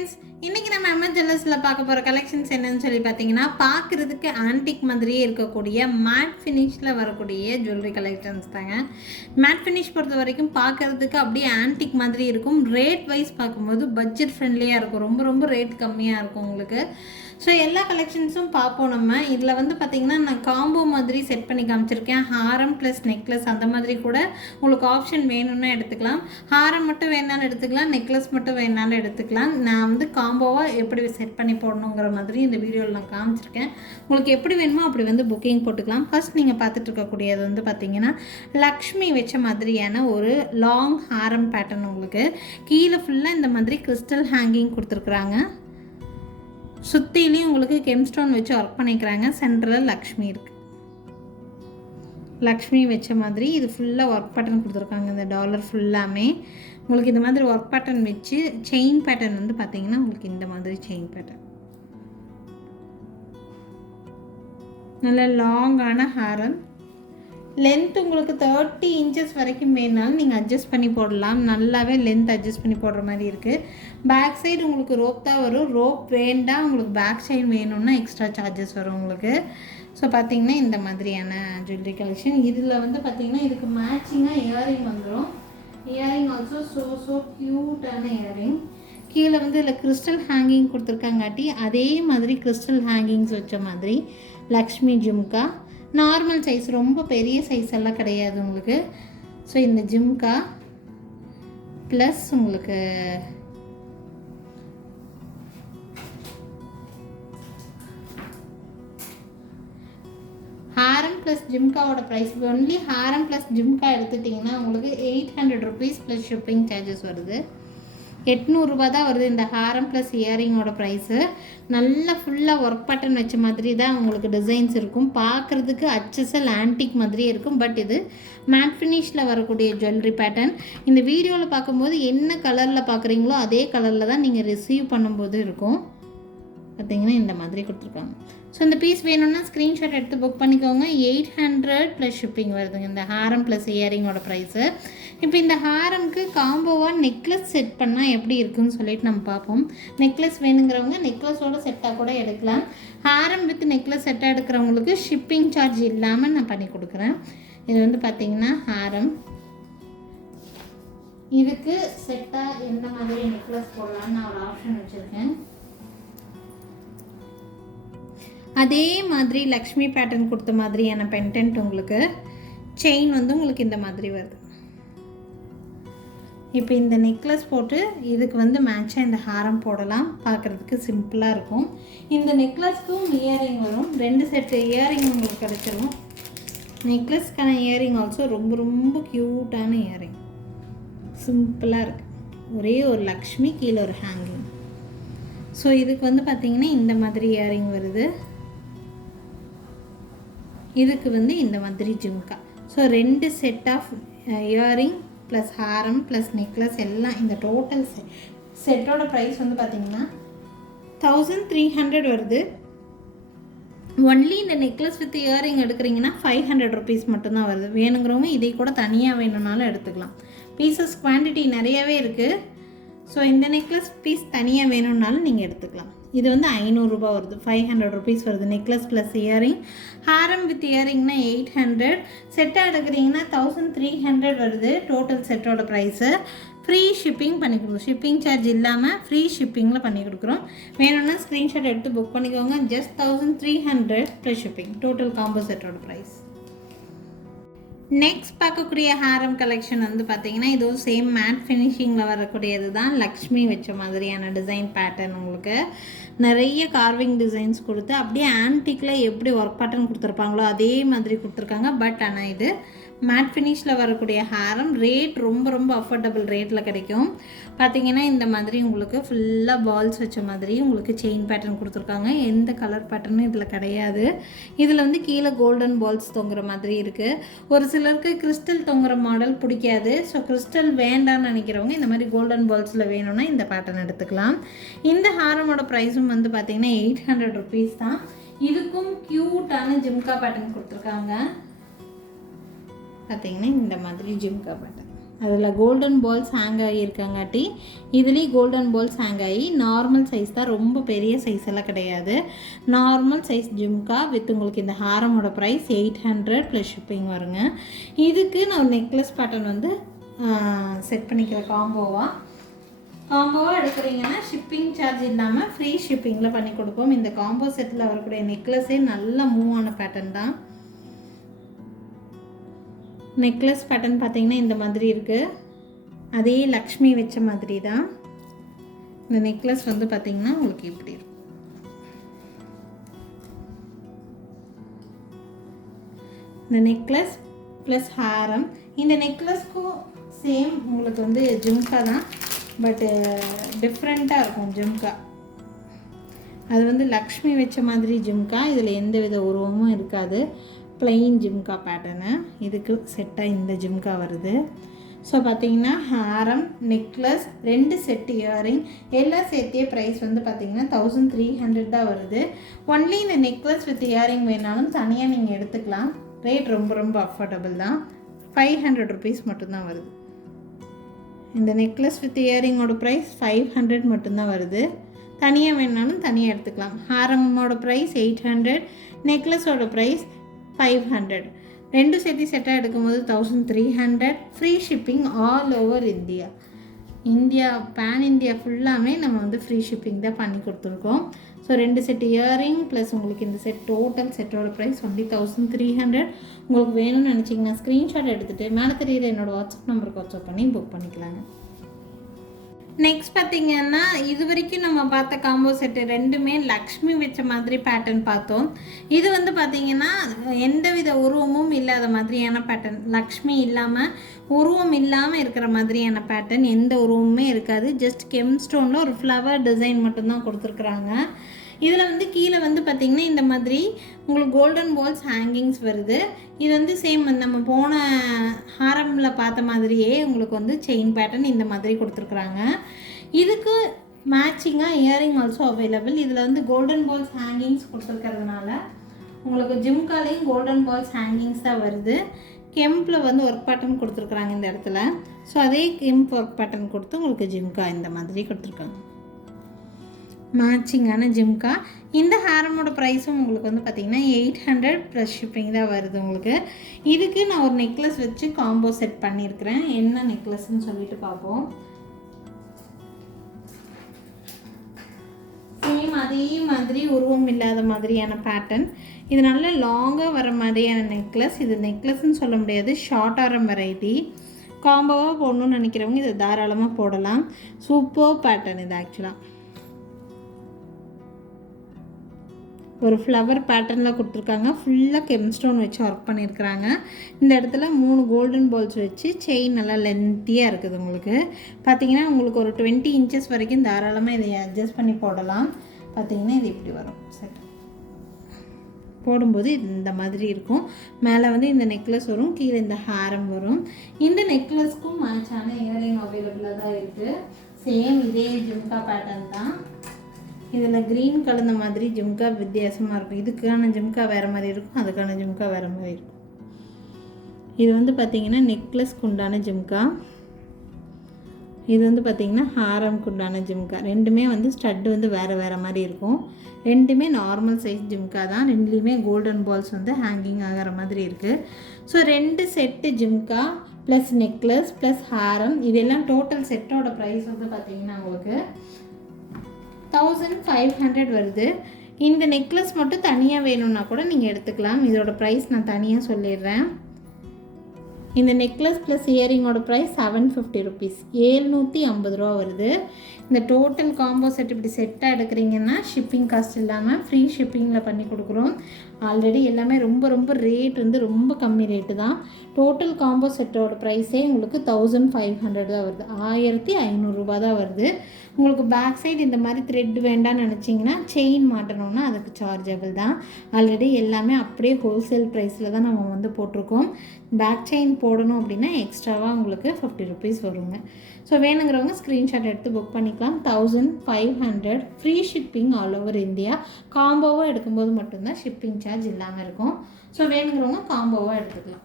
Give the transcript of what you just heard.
Friends இன்னைக்கு நம்ம அம்மா ஜுவல்லர்ஸில் பார்க்க போகிற கலெக்ஷன்ஸ் என்னன்னு சொல்லி பார்த்தீங்கன்னா பார்க்குறதுக்கு ஆன்டிக் மாதிரியே இருக்கக்கூடிய மேட் ஃபினிஷில் வரக்கூடிய ஜுவல்லரி கலெக்ஷன்ஸ் தாங்க. மேட் ஃபினிஷ் பொறுத்த வரைக்கும் பார்க்குறதுக்கு அப்படியே ஆன்டிக் மாதிரி இருக்கும். ரேட் வைஸ் பார்க்கும்போது பட்ஜெட் ஃப்ரெண்ட்லியாக இருக்கும். ரொம்ப ரொம்ப ரேட் கம்மியாக இருக்கும் உங்களுக்கு. ஸோ எல்லா கலெக்ஷன்ஸும் பார்ப்போம் நம்ம. இதில் வந்து பார்த்தீங்கன்னா நான் காம்போ மாதிரி செட் பண்ணி காமிச்சிருக்கேன். ஹாரம் ப்ளஸ் நெக்லஸ் அந்த மாதிரி கூட உங்களுக்கு ஆப்ஷன் வேணும்னா எடுத்துக்கலாம். ஹாரம் மட்டும் வேணாலும் எடுத்துக்கலாம். நெக்லஸ் மட்டும் வேணாலும் எடுத்துக்கலாம். நான் வந்து காம்போவாக எப்படி செட் பண்ணி போடணுங்கிற மாதிரி இந்த வீடியோவில் நான் காமிச்சிருக்கேன். உங்களுக்கு எப்படி வேணுமோ அப்படி வந்து புக்கிங் போட்டுக்கலாம். ஃபர்ஸ்ட் நீங்கள் பார்த்துட்டு இருக்கக்கூடியது வந்து பார்த்தீங்கன்னா லக்ஷ்மி வச்ச மாதிரியான ஒரு லாங் ஹாரம் பேட்டர்ன் உங்களுக்கு. கீழே ஃபுல்லாக இந்த மாதிரி கிறிஸ்டல் ஹேங்கிங் கொடுத்துருக்குறாங்க. சுற்றிலையும் உங்களுக்கு கெம்ஸ்டோன் வச்சு ஒர்க் பண்ணிக்கிறாங்க. சென்டரில் லக்ஷ்மி இருக்குது லக்ஷ்மி வச்ச மாதிரி இது ஃபுல்லாக ஒர்க் பேட்டர்ன் கொடுத்துருக்காங்க. இந்த டாலர் ஃபுல்லாமே உங்களுக்கு இந்த மாதிரி ஒர்க் பேட்டர்ன் வச்சு செயின் பேட்டர்ன் வந்து பார்த்தீங்கன்னா உங்களுக்கு இந்த மாதிரி செயின் பேட்டர்ன் நல்ல லாங்கான ஹேரன் லென்த் உங்களுக்கு தேர்ட்டி இன்ச்சஸ் வரைக்கும் வேணாலும் நீங்கள் அட்ஜஸ்ட் பண்ணி போடலாம். நல்லாவே லென்த் அட்ஜஸ்ட் பண்ணி போடுற மாதிரி இருக்குது பேக் சைடு உங்களுக்கு ரோப் தான் வரும். ரோப் வேண்டாம். உங்களுக்கு பேக் சைடு வேணும்னா எக்ஸ்ட்ரா சார்ஜஸ் வரும் உங்களுக்கு. ஸோ பார்த்தீங்கன்னா இந்த மாதிரியான ஜுவல்லரி கலெக்ஷன் இதில் வந்து பார்த்தீங்கன்னா இதுக்கு மேட்சிங்காக இயரிங் வந்துடும் இயரிங் ஆல்சோ ஸோ ஸோ க்யூட்டான இயரிங் கீழே வந்து இதில் கிறிஸ்டல் ஹேங்கிங் கொடுத்துருக்காங்காட்டி அதே மாதிரி கிறிஸ்டல் ஹேங்கிங்ஸ் வச்ச மாதிரி லக்ஷ்மி ஜும்கா. நார்மல் சைஸ் ரொம்ப பெரிய சைஸ் எல்லாம் கிடையாது உங்களுக்கு. ஸோ இந்த ஜிம்கா ப்ளஸ் உங்களுக்கு ஹாரம் ப்ளஸ் ஜிம்காவோட ப்ரைஸ் ஒன்லி ஹாரம் ப்ளஸ் ஜிம்கா எடுத்துட்டிங்கன்னா உங்களுக்கு eight hundred rupees plus shipping charges வருது. எட்நூறுரூபா தான் வருது இந்த ஹாரம் ப்ளஸ் இயரிங்கோட ப்ரைஸு நல்லா ஃபுல்லாக ஒர்க் பட்டன் வச்ச மாதிரி தான் உங்களுக்கு டிசைன்ஸ் இருக்கும். பார்க்குறதுக்கு அச்சசல் ஆன்டிக் மாதிரியே இருக்கும். பட் இது மேட் ஃபினிஷில் வரக்கூடிய ஜுவல்லரி பேட்டர்ன் இந்த வீடியோவில் பார்க்கும்போது என்ன கலரில் பார்க்குறீங்களோ அதே கலரில் தான் நீங்கள் ரிசீவ் பண்ணும்போது இருக்கும். பார்த்தீங்கன்னா இந்த மாதிரி கொடுத்துருக்காங்க. ஸோ இந்த பீஸ் வேணும்னா ஸ்க்ரீன்ஷாட் எடுத்து புக் பண்ணிக்கோங்க. எயிட் ஹண்ட்ரட் ப்ளஸ் ஷிப்பிங் வருதுங்க. இந்த ஹாரம் ப்ளஸ் இயரிங்கோட ப்ரைஸு இப்போ இந்த ஹாரம்க்கு காம்போவாக நெக்லஸ் செட் பண்ணால் எப்படி இருக்குன்னு சொல்லிட்டு நம்ம பார்ப்போம். நெக்லஸ் வேணுங்கிறவங்க நெக்லஸோட செட்டாக கூட எடுக்கலாம். ஹாரம் வித் நெக்லஸ் செட்டாக எடுக்கிறவங்களுக்கு ஷிப்பிங் சார்ஜ் இல்லாமல் நான் பண்ணி கொடுக்குறேன். இது வந்து பார்த்திங்கன்னா ஹாரம் இதுக்கு செட்டாக எந்த மாதிரி நெக்லஸ் போடலான்னு நான் ஒரு ஆப்ஷன் வச்சுருக்கேன். அதே மாதிரி லக்ஷ்மி பேட்டர்ன் கொடுத்த மாதிரியான பென்டென்ட் உங்களுக்கு செயின் வந்து உங்களுக்கு இந்த மாதிரி வருது. இப்போ இந்த நெக்லஸ் போட்டு இதுக்கு வந்து மேட்சாக இந்த ஹாரம் போடலாம். பார்க்குறதுக்கு சிம்பிளாக இருக்கும். இந்த நெக்லஸ்க்கும் இயரிங் வரும். ரெண்டு செட்டு இயரிங் உங்களுக்கு கிடச்சிரும். நெக்லஸ்க்கான இயரிங் ஆல்சோ ரொம்ப ரொம்ப க்யூட்டான இயரிங் சிம்பிளாக இருக்குது ஒரே ஒரு லக்ஷ்மி கீழே ஒரு ஹேங்கிங் ஸோ இதுக்கு வந்து பார்த்திங்கன்னா இந்த மாதிரி இயரிங் வருது. இதுக்கு வந்து இந்த மாதிரி ஜிம்கா. ஸோ ரெண்டு செட் ஆஃப் இயரிங் ப்ளஸ் ஹாரம் ப்ளஸ் நெக்லஸ் எல்லாம் இந்த டோட்டல் செட் செட்டோட ப்ரைஸ் வந்து பார்த்திங்கன்னா தௌசண்ட் த்ரீ ஹண்ட்ரட் வருது. ஒன்லி இந்த நெக்லஸ் வித் இயரிங் எடுக்கிறீங்கன்னா ஃபைவ் ஹண்ட்ரட் ருபீஸ் மட்டும்தான் வருது. வேணுங்கிறவங்க இதை கூட தனியாக வேணும்னாலும் எடுத்துக்கலாம். பீசஸ் குவான்டிட்டி நிறையவே இருக்குது ஸோ இந்த நெக்லஸ் பீஸ் தனியாக வேணும்னாலும் நீங்கள் எடுத்துக்கலாம். இது வந்து ஐநூறுரூபா வருது. ஃபைவ் ஹண்ட்ரட் ருபீஸ் வருது. நெக்லஸ் ப்ளஸ் இயரிங் ஹாரம் வித் இயரிங்னா எயிட் ஹண்ட்ரட் செட்டாக எடுக்கிறீங்கன்னா தௌசண்ட் த்ரீ ஹண்ட்ரட் வருது. டோட்டல் செட்டோட ப்ரைஸு ஃப்ரீ ஷிப்பிங் பண்ணி கொடுக்குறோம் ஷிப்பிங் சார்ஜ் இல்லாமல் ஃப்ரீ ஷிப்பிங்கில் பண்ணி கொடுக்குறோம். வேணும்னா ஸ்க்ரீன்ஷாட் எடுத்து புக் பண்ணிக்கோங்க. Just thousand three hundred plus shipping total combo செட்டோட ப்ரைஸ் நெக்ஸ்ட் பார்க்கக்கூடிய ஹேரம் கலெக்ஷன் வந்து பார்த்தீங்கன்னா இதுவும் சேம் மேட் ஃபினிஷிங்கில் வரக்கூடியது தான் லக்ஷ்மி வச்ச மாதிரியான டிசைன் பேட்டர்ன் உங்களுக்கு. நிறைய கார்விங் டிசைன்ஸ் கொடுத்து அப்படியே ஆன்டிக்கில் எப்படி ஒர்க் பேட்டர்ன் கொடுத்துருப்பாங்களோ அதே மாதிரி கொடுத்துருக்காங்க. பட் ஆனால் இது மேட் ஃபினிஷில் வரக்கூடிய ஹேரம் ரேட் ரொம்ப ரொம்ப அஃபோர்டபுள் ரேட்டில் கிடைக்கும். பார்த்தீங்கன்னா இந்த மாதிரி உங்களுக்கு ஃபுல்லாக பால்ஸ் வச்ச மாதிரி உங்களுக்கு செயின் பேட்டர்ன் கொடுத்துருக்காங்க. எந்த கலர் பேட்டர்னும் இதில் கிடையாது. இதில் வந்து கீழே கோல்டன் பால்ஸ் தொங்குற மாதிரி இருக்குது ஒரு சில சிலருக்கு கிறிஸ்டல் தொங்குற மாடல் பிடிக்காது. ஸோ கிறிஸ்டல் வேண்டான்னு நினைக்கிறவங்க இந்த மாதிரி கோல்டன் பால்ஸில் வேணும்னா இந்த பேட்டர்ன் எடுத்துக்கலாம். இந்த ஹாரமோட ப்ரைஸும் வந்து பார்த்தீங்கன்னா எயிட் ஹண்ட்ரட் ருபீஸ் தான். இதுக்கும் க்யூட்டான ஜிம்கா பேட்டர்ன் கொடுத்துருக்காங்க. பார்த்தீங்கன்னா இந்த மாதிரி ஜிம்கா பேட்டர்ன் அதில் கோல்டன் பால்ஸ் ஹேங் ஆகியிருக்காங்காட்டி இதுலேயும் கோல்டன் பால்ஸ் ஹேங் ஆகி நார்மல் சைஸ் தான் ரொம்ப பெரிய சைஸ் எல்லாம் கிடையாது. நார்மல் சைஸ் ஜும்கா வித் உங்களுக்கு இந்த ஹாரமோட price eight hundred plus shipping வருங்க. இதுக்கு நான் நெக்லஸ் பேட்டர்ன் வந்து செட் பண்ணிக்கிற காம்போவாக காம்போவாக எடுக்கிறீங்கன்னா ஷிப்பிங் சார்ஜ் இல்லாமல் ஃப்ரீ ஷிப்பிங்கில் பண்ணி கொடுப்போம். இந்த காம்போ செட்டில் வரக்கூடிய நெக்லஸே நல்ல மூவ் ஆன பேட்டர்ன் தான். நெக்லஸ் பேட்டர்ன் பார்த்தீங்கன்னா இந்த மாதிரி இருக்குது அதே லக்ஷ்மி வச்ச மாதிரி தான். இந்த நெக்லஸ் வந்து பார்த்தீங்கன்னா உங்களுக்கு இப்படி இருக்கும். இந்த நெக்லஸ் ப்ளஸ் ஹாரம். இந்த நெக்லஸ்க்கும் சேம் உங்களுக்கு வந்து ஜும்கா தான். பட்டு டிஃப்ரெண்ட்டாக இருக்கும் ஜும்கா. அது வந்து லக்ஷ்மி வச்ச மாதிரி ஜும்கா. இதில் எந்த வித உருவமும் இருக்காது. Plain ஜிம்கா பேட்டர்னு இதுக்கு செட்டாக இந்த ஜிம்கா வருது. ஸோ பார்த்தீங்கன்னா ஹாரம் நெக்லஸ் ரெண்டு செட் இயரிங் எல்லாம் சேர்த்திய ப்ரைஸ் வந்து பார்த்தீங்கன்னா தௌசண்ட் த்ரீ ஹண்ட்ரட் தான் வருது. ஒன்லி இந்த நெக்லஸ் வித் இயரிங் வேணாலும் தனியாக நீங்கள் எடுத்துக்கலாம். ரேட் ரொம்ப ரொம்ப அஃபோர்டபுள் தான். ஃபைவ் ஹண்ட்ரட் ருபீஸ் மட்டும்தான் வருது. இந்த நெக்லஸ் வித் இயரிங்கோட ப்ரைஸ் ஃபைவ் ஹண்ட்ரட் மட்டும்தான் வருது. தனியாக வேணாலும் தனியாக எடுத்துக்கலாம். ஹாரமோட ப்ரைஸ் எயிட் ஹண்ட்ரட் நெக்லஸோட ப்ரைஸ் ஃபைவ் ஹண்ட்ரட் ரெண்டு சேர்த்து செட்டாக எடுக்கும்போது thousand three hundred free shipping all over India India pan India ஃபுல்லாமே நம்ம வந்து ஃப்ரீ ஷிப்பிங் தான் பண்ணி கொடுத்துருக்கோம். ஸோ ரெண்டு செட் இயரிங் ப்ளஸ் உங்களுக்கு இந்த செட் டோட்டல் செட்டோட price only thousand three hundred உங்களுக்கு வேணும்னு நினச்சிங்கன்னா ஸ்க்ரீன்ஷாட் எடுத்துகிட்டு மேலே தெரியுற என்னோடய வாட்ஸ்அப் நம்பருக்கு வாட்ஸ்அப் பண்ணி புக் பண்ணிக்கலாங்க. நெக்ஸ்ட் பார்த்தீங்கன்னா இது வரைக்கும் நம்ம பார்த்த காம்போ செட்டு ரெண்டுமே லக்ஷ்மி வச்ச மாதிரி பேட்டர்ன் பார்த்தோம். இது வந்து பார்த்தீங்கன்னா எந்தவித உருவமும் இல்லாத மாதிரியான பேட்டர்ன் லக்ஷ்மி இல்லாமல் உருவம் இல்லாமல் இருக்கிற மாதிரியான பேட்டர்ன் எந்த உருவமுமே இருக்காது. ஜஸ்ட் கெம் ஸ்டோனில் ஒரு ஃப்ளவர் டிசைன் மட்டும்தான் கொடுத்துருக்குறாங்க. இதில் வந்து கீழே வந்து பார்த்திங்கன்னா இந்த மாதிரி உங்களுக்கு கோல்டன் பால்ஸ் ஹேங்கிங்ஸ் வருது. இது வந்து சேம் நம்ம போன ஹாரமில் பார்த்த மாதிரியே உங்களுக்கு வந்து செயின் பேட்டர்ன் இந்த மாதிரி கொடுத்துருக்குறாங்க. இதுக்கு மேட்சிங்காக இயரிங் ஆல்சோ அவைலபிள் இதில் வந்து கோல்டன் பால்ஸ் ஹேங்கிங்ஸ் கொடுத்துருக்கறதுனால உங்களுக்கு ஜிம்காலையும் கோல்டன் பால்ஸ் ஹேங்கிங்ஸ் தான் வருது. கெம்பில் வந்து ஒர்க் பேட்டர்ன் கொடுத்துருக்குறாங்க இந்த இடத்துல. ஸோ அதே கெம்ப் ஒர்க் பேட்டர்ன் கொடுத்து உங்களுக்கு ஜிம்கா இந்த மாதிரி கொடுத்துருக்காங்க. மேட்சிங்கான ஜிம்கா இந்த ஹேரமோட ப்ரைஸும் உங்களுக்கு வந்து பார்த்திங்கன்னா எயிட் ஹண்ட்ரட் ப்ளஸ் ஷிப்பிங் தான் வருது உங்களுக்கு. இதுக்கு நான் ஒரு நெக்லஸ் வச்சு காம்போ செட் பண்ணியிருக்கிறேன். என்ன நெக்லஸ்ன்னு சொல்லிட்டு பார்ப்போம். சேம் அதே மாதிரி உருவம் இல்லாத மாதிரியான பேட்டர்ன் இது நல்ல லாங்காக வர மாதிரியான நெக்லஸ் இது நெக்லஸ்ன்னு சொல்ல முடியாது ஷார்ட் ஆகிற வெரைட்டி காம்போவாக போடணும்னு நினைக்கிறவங்க இதை தாராளமாக போடலாம். சூப்பர் பேட்டர்ன் இது ஆக்சுவலாக ஒரு ஃப்ளவர் பேட்டர்னில் கொடுத்துருக்காங்க. ஃபுல்லாக கெம்ஸ்டோன் வச்சு ஒர்க் பண்ணியிருக்கிறாங்க. இந்த இடத்துல மூணு கோல்டன் பால்ஸ் வச்சு செயின் நல்லா லென்த்தியாக இருக்குது உங்களுக்கு. பார்த்தீங்கன்னா உங்களுக்கு ஒரு டுவெண்ட்டி இன்ச்சஸ் வரைக்கும் தாராளமாக இதை அட்ஜஸ்ட் பண்ணி போடலாம். பார்த்தீங்கன்னா இது இப்படி வரும். சரி போடும்போது இது இந்த மாதிரி இருக்கும். மேலே வந்து இந்த நெக்லஸ் வரும். கீழே இந்த ஹாரம் வரும். இந்த நெக்லஸ்க்கும் மேட்சான இயரிங் அவைலபிளாக தான் இருக்குது சேம் இதே ஜிம்கா பேட்டர்ன் தான். இதில் க்ரீன் கலந்த மாதிரி ஜும்கா வித்தியாசமாக இருக்கும். இதுக்கான ஜும்கா வேறு மாதிரி இருக்கும் அதுக்கான ஜும்கா வேறு மாதிரி இருக்கும். இது வந்து பார்த்திங்கன்னா நெக்லஸ்க்கு உண்டான ஜும்கா. இது வந்து பார்த்திங்கன்னா ஹாரம்க்கு உண்டான ஜும்கா. ரெண்டுமே வந்து ஸ்டட்டு வந்து வேறு வேறு மாதிரி இருக்கும். ரெண்டுமே நார்மல் சைஸ் ஜும்கா தான். ரெண்டுலேயுமே கோல்டன் பால்ஸ் வந்து ஹேங்கிங் ஆகிற மாதிரி இருக்குது ஸோ ரெண்டு set jhumka plus necklace plus ஹாரம். இதெல்லாம் டோட்டல் செட்டோட ப்ரைஸ் வந்து பார்த்திங்கன்னா உங்களுக்கு தௌசண்ட் ஃபைவ் ஹண்ட்ரட் வருது. இந்த நெக்லஸ் மட்டும் தனியாக வேணும்னா கூட நீங்கள் எடுத்துக்கலாம். இதோட ப்ரைஸ் நான் தனியாக சொல்லிடுறேன். இந்த நெக்லஸ் ப்ளஸ் இயரிங்கோட ப்ரைஸ் செவன் ஃபிஃப்டி ருபீஸ் ஏழ்நூற்றி ஐம்பது ரூபா வருது. இந்த டோட்டல் காம்போ செட் இப்படி செட்டாக எடுக்கிறீங்கன்னா ஷிப்பிங் காஸ்ட் இல்லாமல் ஃப்ரீ ஷிப்பிங்கில் பண்ணி கொடுக்குறோம். ஆல்ரெடி எல்லாமே ரொம்ப ரொம்ப ரேட் வந்து ரொம்ப கம்மி ரேட்டு தான். டோட்டல் காம்போ செட்டோட ப்ரைஸே உங்களுக்கு தௌசண்ட் ஃபைவ் ஹண்ட்ரட் தான் வருது. ஆயிரத்தி ஐநூறுரூபா தான் வருது. உங்களுக்கு பேக் சைடு இந்த மாதிரி த்ரெட் வேண்டாம்னு நினச்சிங்கன்னா செயின் மாட்டணும்னா அதுக்கு சார்ஜபிள் தான். ஆல்ரெடி எல்லாமே அப்படியே ஹோல்சேல் ப்ரைஸில் தான் நம்ம வந்து போட்டிருக்கோம். பேக் செயின் போடணும் அப்படின்னா எக்ஸ்ட்ராவாக உங்களுக்கு ஃபிஃப்டி ருபீஸ் வருங்க. ஸோ வேணுங்கிறவங்க ஸ்க்ரீன்ஷாட் எடுத்து புக் பண்ணிக்கலாம். Thousand five hundred free shipping all over India காம்போவாக எடுக்கும்போது மட்டும்தான் ஷிப்பிங் சார்ஜ் இல்லாமல் இருக்கும். ஸோ வேணுங்கிறவங்க காம்போவாக எடுத்துக்கலாம்.